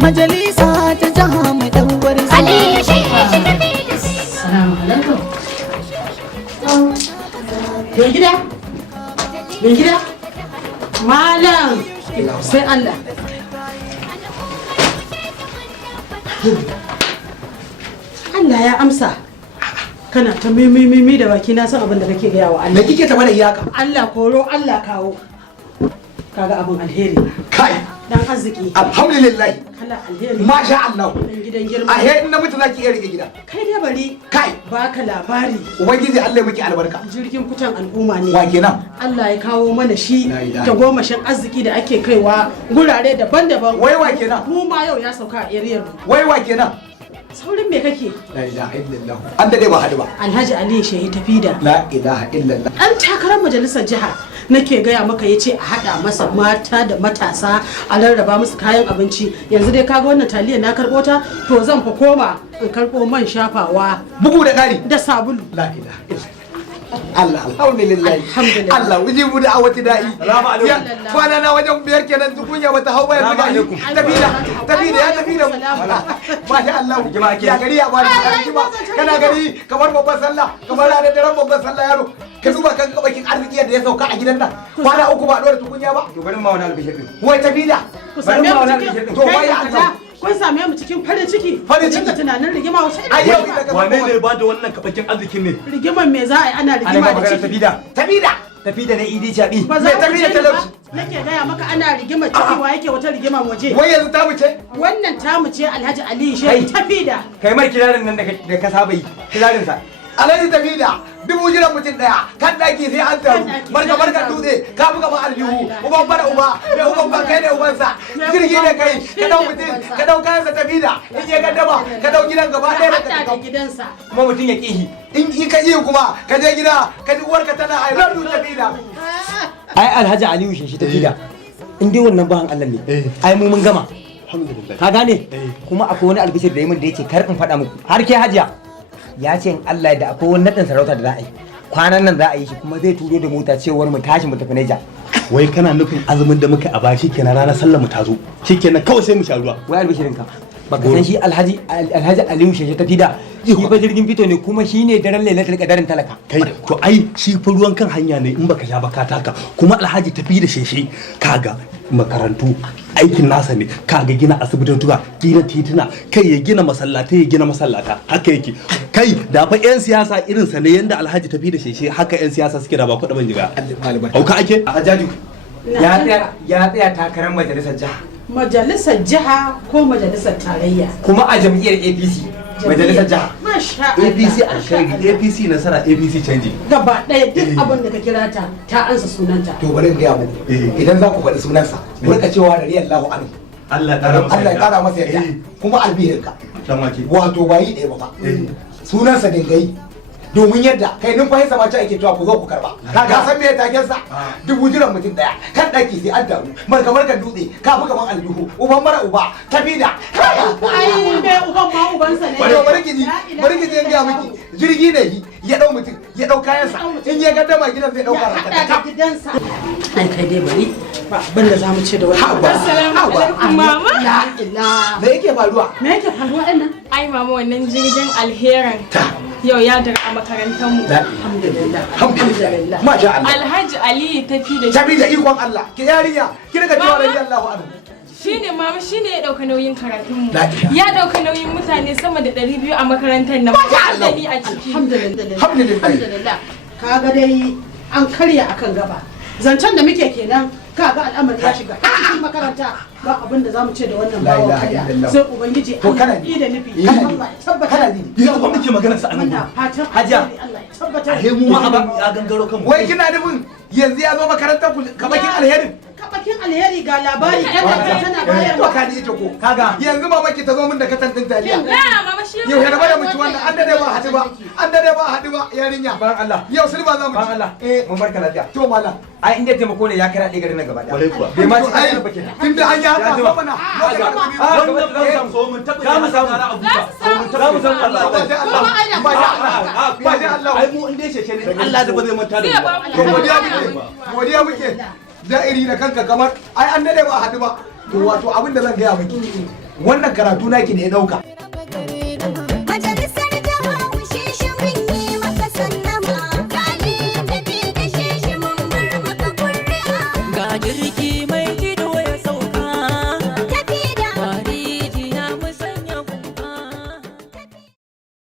majalisa ta jaha mai ɗauwar Aliyu shi tafi da shi. Assalamu alaikum. Mai gida? Mai gida? Malam! Sai Allah. Allah ya amsa. Kana ta mimi da baki na san abin da kake gaya wa Allah. Me kike ta mana iyaka? Allah koro, Allah kawo. Kaga abin alheri. Kai, Dan arziki. alhamdulillah. Kala alheri. Masha Allah. Dan gidan girma. A he in na mutu zaki iya rike gida. Kai dai bari. Kai, Baka labari. ubangiji Allah ya miki albarka. Jirgin kutan al'umma ne. Wa kenan? Allah ya kawo mana shi La ilaha ta gomashin arziki da ake kaiwa gurare daban-daban. Wai wa kenan? Mu ma yau ya sauka a ariyar mu. Wai wa kenan? Saurin me kake? La ilaha illallah. An dade ba hadu ba. Alhaji Ali Shehi Tafida. La ilaha illallah. An takarar majalisar jiha nake gaya maka ya ce a haɗa masa mata da matasa a rarraba musu kayan abinci. Yanzu dai kaga wannan taliyar na karɓo ta to zan fa koma in karɓo man shafawa Bugu da ƙari. da sabulu. La ilaha illallah. Allah alhamdulillah. Alhamdulillah. Allah ujibu da awati da'i. Salamu alaikum. Ya, kwana na wajen biyar kenan tukunya bata hau bayan Salamu alaikum. Tafida ya tafi da mu. Masha Allah. Ya gari ya bani rigima. Kana gari kamar babban sallah, kamar ranar daren babban sallah yaro. Ka duba kan kabakin arziki da ya sauka a gidan nan. Kwana uku ba dora tukunya ba. To bari ma wani albishir din. Wai Tafida. Ku same mu Bari ma cikin wani to wai kai Allah. kaza, kun same mu cikin farin ciki. Farin Ku dinga ciki. tunanin rigima wasu Ai yau irin daga Wane ne ba da wannan kabakin arzikin ne? rigiman me za a yi ana Ana rigima ba da magana ciki. tafida. Tafida. Tafida na idi chabi. Ba Me za ku tafi da ce ni ba talauci? nake gaya maka ana rigima ciki wa yake wata rigima waje. Wai yanzu ta mu ce? Wannan tamu ce Alhaji Ali Kai. Shehi Tafida. Kai mar kirarin nan da ka saba yi. Kirarin sa. Alhaji Tafida. Dubu jiran mutum daya kan daki sai an taru barka dutse ka buga ma aljihu uban bara uba mai uban ba kai ne ubansa jirgi ne kai ka dau mutum ka dau kayan sa Tafida in ya gaddama ka dau gidan gaba ɗaya Haɗa ka da gidansa. Kuma mutum ya kihi. in ka yi kuma ka je gida ka ji uwarka tana I love you Tafida. Ai Alhaji Aliyu shi tafida. In dai wannan bahan Allah ne. Ai mu mun gama. Alhamdulillah. Ka gane? Kuma akwai wani albishir da yamin da yace kar in faɗa muku. Har ke hajiya. Ya ce in Allah da akwai wani nadin sarauta da za a yi. Kwanan nan za a yi shi kuma zai turo da mota cewar mu tashi mu tafi Neja. Wai kana nufin azumin da muka a ba shikenan ranar sallar mu ta zo. Shikenan kawai sai mu sha ruwa. Wai albishirin ka. Baka san shi Alhaji Aliyu shi tafi da shi fa jirgin fito ne kuma shine daren lailatul qadarin talaka. Kai to ai shi fa ruwan kan hanya ne in baka sha ba ka taka kuma Alhaji tafi da sheshe kaga makarantu aikin nasa ne kaga gina asibitotuwa gina tituna kai ya gina masallatai ya gina masallata haka yake kai da fa yan siyasa irin sa ne yanda Alhaji tafi da sheshe haka yan siyasa suke da ba kuɗa ban jiga auka ake A Hajjaju ya tsaya takarar majalisar jiha Majalisar jiha ko majalisar tarayya. kuma a jam'iyyar APC majalisar jiha. Masha Allah. APC alkhairi APC nasara APC canji Gaba ɗaya duk abin da ka kira ta ansa sunanta. To bari in gaya muku idan za ku faɗi sunansa ku rika cewa radiyallahu anhu Allah ya Allah ya ƙara masa yarda kuma albihinka dan wake wato bayi ɗaya ba fa sunansa dingai domin yadda kai numfashinsa ma ce ake cewa ku zo ku karba ka san me taken sa dubu jiran mutum daya kan daki sai an taru marka dutse ka fi gaban aljihu uban mara uba tafida Ai dai uban ma ubansa ne. bari ki je ga miki jirgi ne ya dau mutum ya dau kayansa in ya gaddama gidan zai dauka Haɗa da ranka gidansa. Ai kai dai bari ba abin da za mu ce da wani. Assalamu alaikum, mama. La ilaha. me yake faruwa Me yake faruwa ɗin nan? Ai mama wannan jirgin alherin yau ya dara a makarantar mu. Alhamdulillah. alhamdulillah masha Allah Alhaji Aliyu tafi da tafida ikon Allah ki yarinya ki riga cewa radiyallahu anhu shine mama shine ya dauka nauyin karatun mu. La ilaha. Ya dauka nauyin mutane sama da 200 a makarantar nan. Har da ni a ciki. Alhamdulillah. Kaga dai an karya akan gaba. Zancen da muke kenan kaga al'amari ya shiga har cikin makaranta ba abin da zamu ce da wannan La bawan ilaha Allah illallah. sai ubangiji To kana Allah da nufi kana Allah ya tabbata kana ji. yanzu ba muke magana sa anan muna fatan Hajiya. Allah ya tabbata a mu ma abin ya gangaro kan mu wai kina nufin yanzu ya zo makarantar ku kabakin alherin kabakin alheri ga labari tana bayar to ka ji ita ko Kaga. yanzu mamaki ta zo min da katan din taliya Na mama shi. yau ya raba da mutu wannan an dade ba haɗu ba an dade ba haɗu ba yarinya Ban Allah. yau silba za mu Ban ci Allah. Mun barka lafiya. to malam Ai inda taimako ne ya kira ɗaya garin nan gaba ɗaya. Kwarai kuwa. Bai ma ci ai kasar bakin. tunda an yi haka Ya ji zo ba. mana wannan za mu samu so mun tabbata Za mu samu. za mu samu Allah ba sai Allah ba sai Allah ba sai Allah ai mu inda sheshe ne Allah da ba zai manta da mu ba to godiya muke da'iri da kanka kamar ai an dade ba haɗu ba to wato abin da zan gaya miki wannan karatu naki ne ya dauka